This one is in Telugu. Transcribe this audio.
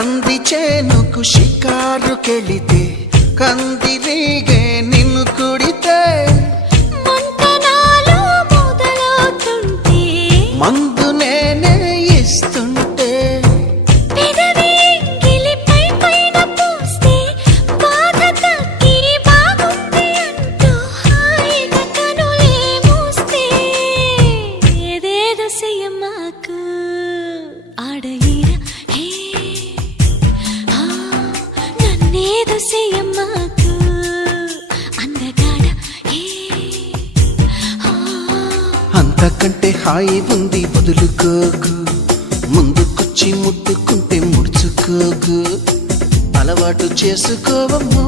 కంది చేనుకు షికారుకెళితే కందిరీగే నిన్ను కుడితే మందు నేనే ఇస్తుంటే అంతకంటే హాయి ఉంది వదులుకోకు, ముందుకొచ్చి ముట్టుకుంటే ముడుచుకోకు, అలవాటు చేసుకోవమ్మో.